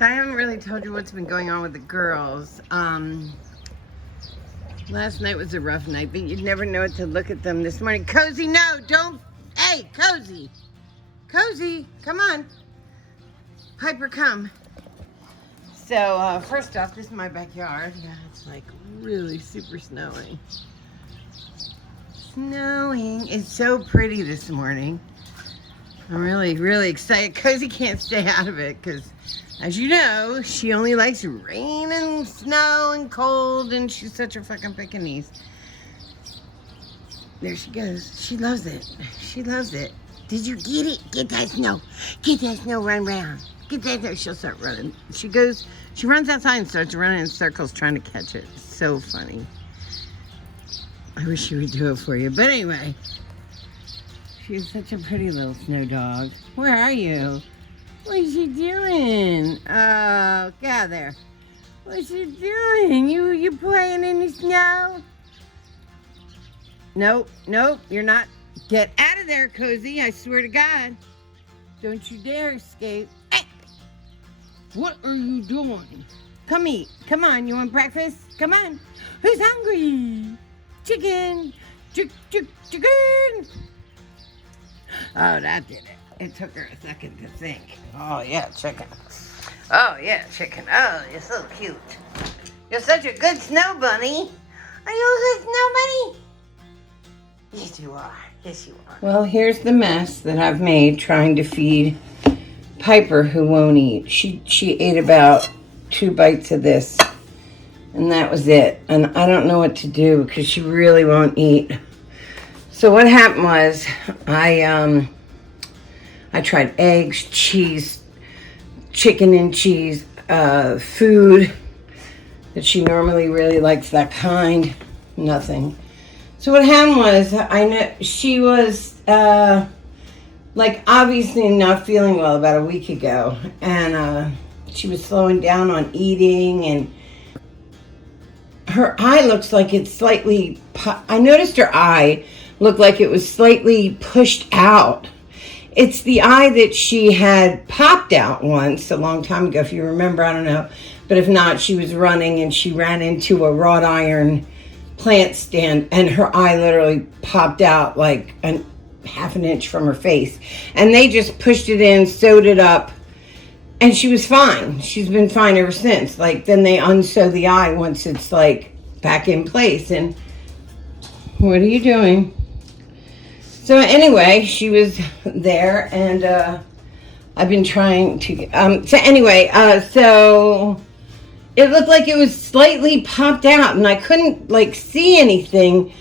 So I haven't really told you what's been going on with the girls. Last night was a rough night, but you'd never know it to look at them this morning. Cozy, no, don't. Hey, Cozy. Cozy, come on. Piper, come. So, first off, this is my backyard. Yeah, it's like really super snowing. Snowing. It's so pretty this morning. I'm really, really excited. Cozy can't stay out of it because, as you know, she only likes rain and snow and cold, and she's such a fucking Pekingese. There she goes. She loves it. She loves it. Did you get it? Get that snow. Get that snow, run around. Get that snow. She'll start running. She runs outside and starts running in circles trying to catch it. It's so funny. I wish she would do it for you. But anyway, she's such a pretty little snow dog. Where are you? What's she doing? Oh, get out of there. What's she doing? You playing in the snow? Nope, you're not. Get out of there, Cozy. I swear to God. Don't you dare escape. Hey! What are you doing? Come eat. Come on, you want breakfast? Come on. Who's hungry? Chicken. Chicken. Oh, that did it. It took her a second to think. Oh, yeah, chicken. Oh, yeah, chicken. Oh, you're so cute. You're such a good snow bunny. Are you a good snow bunny? Yes, you are. Yes, you are. Well, here's the mess that I've made trying to feed Piper, who won't eat. She ate about 2 bites of this, and that was it. And I don't know what to do because she really won't eat. So what happened was I tried eggs, cheese, chicken and cheese, food that she normally really likes that kind. Nothing. So what happened was I know she was like obviously not feeling well about a week ago, and she was slowing down on eating, and her eye looks like it's slightly. I noticed her eye looked like it was slightly pushed out. It's the eye that she had popped out once a long time ago, if you remember. I don't know, but if not, she was running and she ran into a wrought iron plant stand, and her eye literally popped out like half an inch from her face, and they just pushed it in, sewed it up, and she was fine. She's been fine ever since. Like, then they unsew the eye once it's like back in place. And what are you doing? So anyway, she was there, and I've been trying to so it looked like it was slightly popped out, and I couldn't like see anything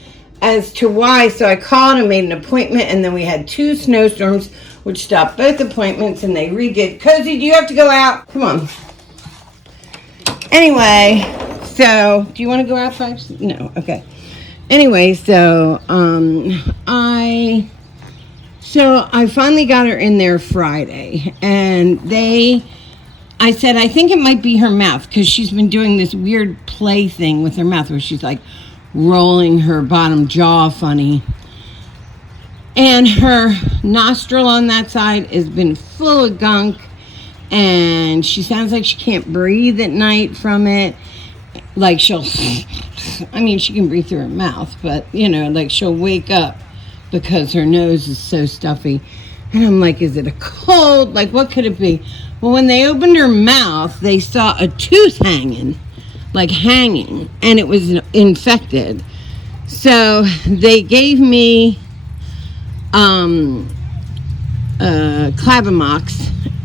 as to why. So I called and made an appointment, and then we had 2 snowstorms, which stopped both appointments, and they redid. Cozy, do you have to go out? Come on. Anyway, so do you want to go out 5? No, okay. Anyway, so I finally got her in there Friday, and I said, I think it might be her mouth, because she's been doing this weird play thing with her mouth where she's like rolling her bottom jaw funny. And her nostril on that side has been full of gunk, and she sounds like she can't breathe at night from it. Like she can breathe through her mouth, but like she'll wake up because her nose is so stuffy. And I'm like, is it a cold? Like, what could it be? Well, when they opened her mouth, they saw a tooth hanging, and it was infected. So they gave me Clavamox,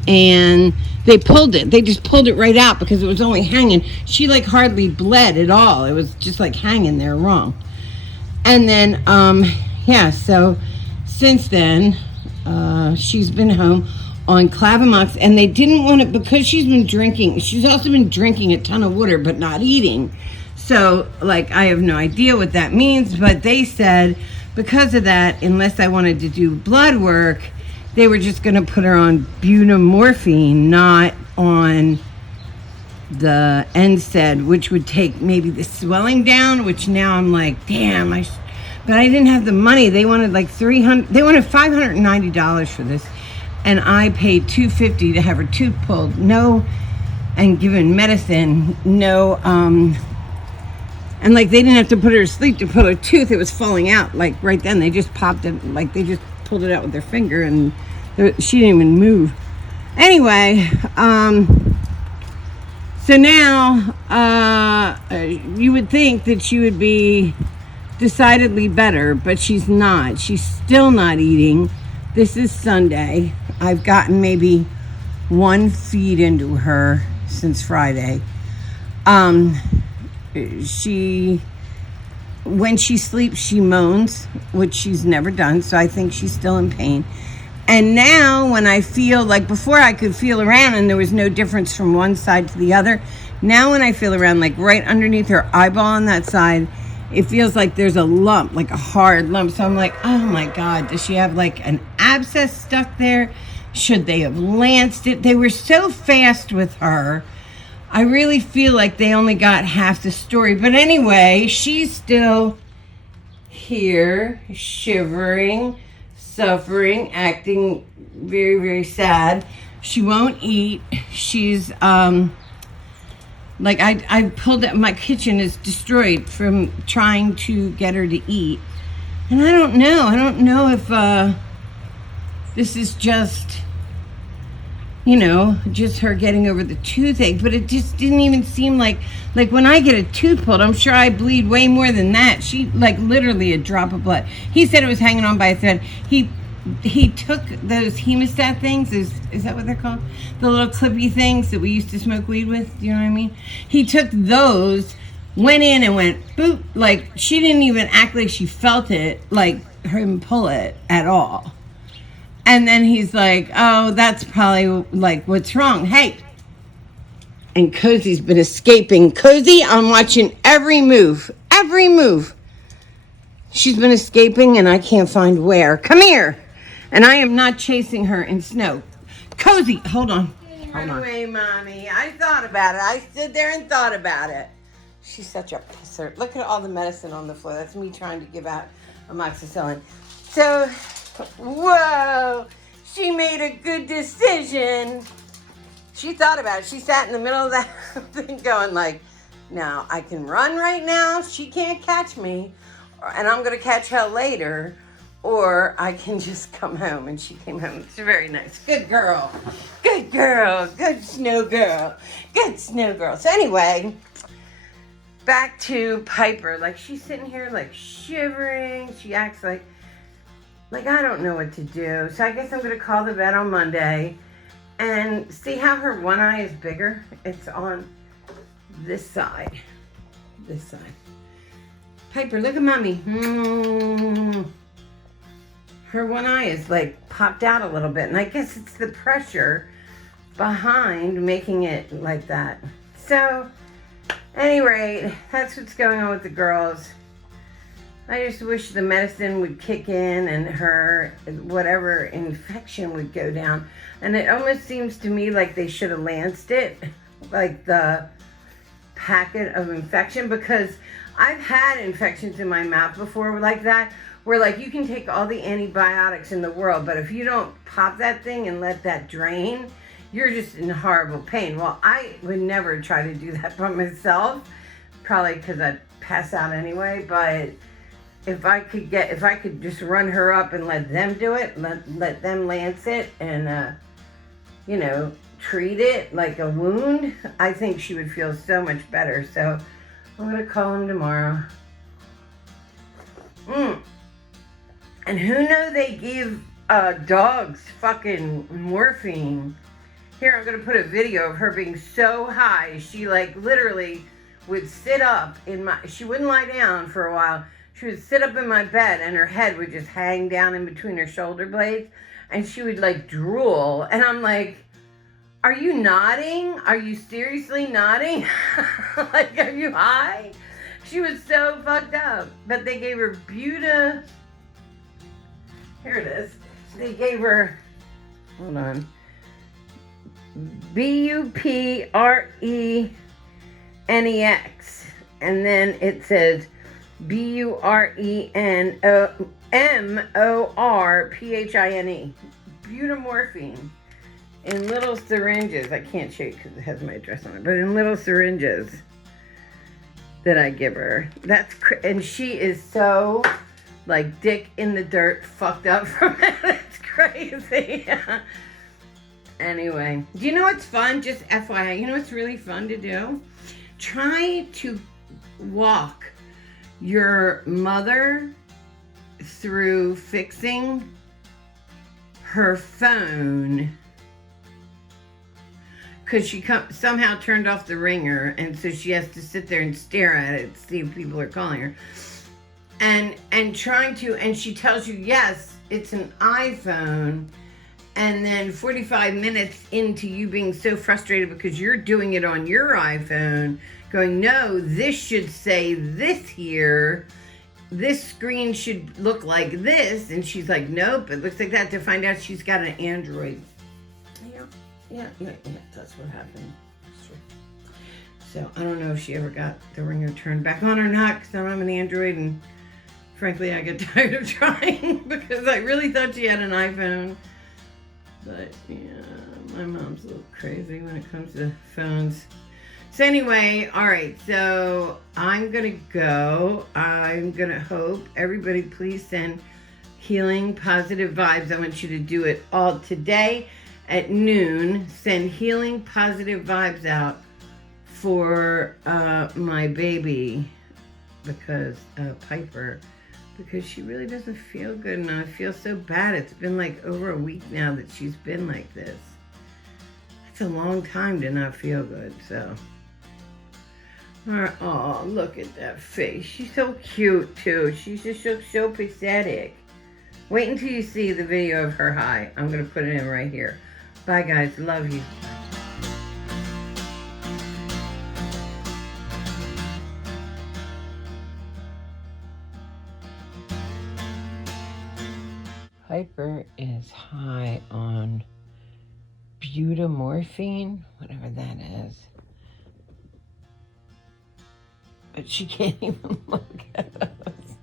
and they pulled it. They just pulled it right out because it was only hanging. She like hardly bled at all. It was just like hanging there wrong. And then, so since then, she's been home on Clavamox, and they didn't want it because she's been drinking. She's also been drinking a ton of water, but not eating. So, like, I have no idea what that means, but they said because of that, unless I wanted to do blood work, they were just going to put her on butamorphine, not on the NSAID, which would take maybe the swelling down, which now I'm like, damn, but I didn't have the money. They wanted like $590 for this. And I paid $250 to have her tooth pulled. No and given medicine. No, and like they didn't have to put her to sleep to pull her tooth. It was falling out like right then. They just popped it, like they just pulled it out with their finger, and she didn't even move. Anyway, so now you would think that she would be decidedly better, but she's not. She's still not eating. This is Sunday. I've gotten maybe one feed into her since Friday. When she sleeps, she moans, which she's never done, so I think she's still in pain. And now when I feel, like before I could feel around and there was no difference from one side to the other, now when I feel around, like right underneath her eyeball on that side, it feels like there's a lump, like a hard lump. So I'm like, oh my God, does she have like an abscess stuck there? Should they have lanced it? They were so fast with her. I really feel like they only got half the story. But anyway, she's still here, shivering, suffering, acting very, very sad. She won't eat. She's, like I pulled up, my kitchen is destroyed from trying to get her to eat. And I don't know if this is just, just her getting over the toothache, but it just didn't even seem like when I get a tooth pulled, I'm sure I bleed way more than that. She, like, literally a drop of blood. He said it was hanging on by a thread. He took those hemostat things, is that what they're called? The little clippy things that we used to smoke weed with, do you know what I mean? He took those, went in and went, boop, like, she didn't even act like she felt it, like, him pull it at all. And then he's like, oh, that's probably, like, what's wrong? Hey. And Cozy's been escaping. Cozy, I'm watching every move. Every move. She's been escaping, and I can't find where. Come here. And I am not chasing her in snow. Cozy, hold on. Run away, Mommy. I thought about it. I stood there and thought about it. She's such a pisser. Look at all the medicine on the floor. That's me trying to give out amoxicillin. So, whoa. She made a good decision. She thought about it. She sat in the middle of that thing going like, now, I can run right now. She can't catch me. And I'm going to catch her later. Or I can just come home. And she came home. It's very nice. Good girl. Good girl. Good snow girl. Good snow girl. So anyway, back to Piper. Like, she's sitting here, like, shivering. She acts like I don't know what to do. So I guess I'm going to call the vet on Monday. And see how her one eye is bigger? It's on this side. This side. Piper, look at Mommy. Her one eye is like popped out a little bit. And I guess it's the pressure behind making it like that. So, anyway, that's what's going on with the girls. I just wish the medicine would kick in and her whatever infection would go down. And it almost seems to me like they should have lanced it, like the packet of infection, because I've had infections in my mouth before like that, where like you can take all the antibiotics in the world, but if you don't pop that thing and let that drain, you're just in horrible pain. Well, I would never try to do that by myself, probably because I'd pass out anyway, but if I could just run her up and let them do it, let them lance it and, treat it like a wound, I think she would feel so much better. So I'm going to call him tomorrow. And who knew they give dogs fucking morphine? Here, I'm going to put a video of her being so high. She like literally would sit up she wouldn't lie down for a while. She would sit up in my bed and her head would just hang down in between her shoulder blades. And she would like drool. And I'm like, are you nodding? Are you seriously nodding? Like, are you high? She was so fucked up. But they gave her here it is. They gave her, hold on, BUPRENEX. And then it says BURENMORPHINE. Butamorphine. in little syringes. I can't show you because it has my address on it, but in little syringes that I give her. And she is so like dick in the dirt, fucked up from it. It's crazy. Anyway, do you know what's fun? Just FYI, you know what's really fun to do? Try to walk your mother through fixing her phone because she somehow turned off the ringer, and so she has to sit there and stare at it to see if people are calling her. And she tells you, yes, it's an iPhone. And then 45 minutes into you being so frustrated because you're doing it on your iPhone, going, no, this should say this here. This screen should look like this. And she's like, nope, it looks like that, to find out she's got an Android. Yeah, that's what happened. So I don't know if she ever got the ringer turned back on or not, because I'm an Android, and frankly, I get tired of trying because I really thought she had an iPhone. But yeah, my mom's a little crazy when it comes to phones. So anyway, all right, so I'm gonna go. I'm gonna hope everybody please send healing positive vibes. I want you to do it all today at noon. Send healing positive vibes out for my baby, because Piper, because she really doesn't feel good, and I feel so bad. It's been like over a week now that she's been like this. It's a long time to not feel good, so. Oh, look at that face. She's so cute, too. She's just so pathetic. Wait until you see the video of her high. I'm going to put it in right here. Bye, guys. Love you. Piper is high on butamorphine, whatever that is. But she can't even look at us.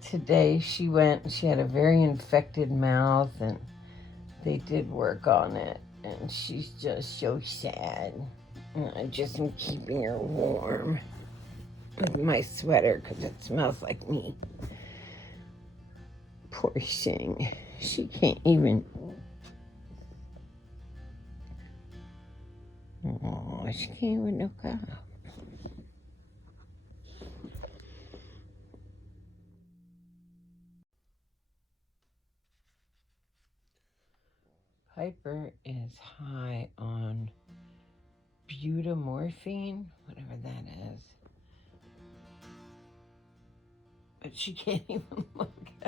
Today she had a very infected mouth, and they did work on it. And she's just so sad. And I just am keeping her warm with my sweater because it smells like me. Poor thing. She can't even. Oh, she can't even look up. Piper is high on butamorphine, whatever that is. But she can't even look at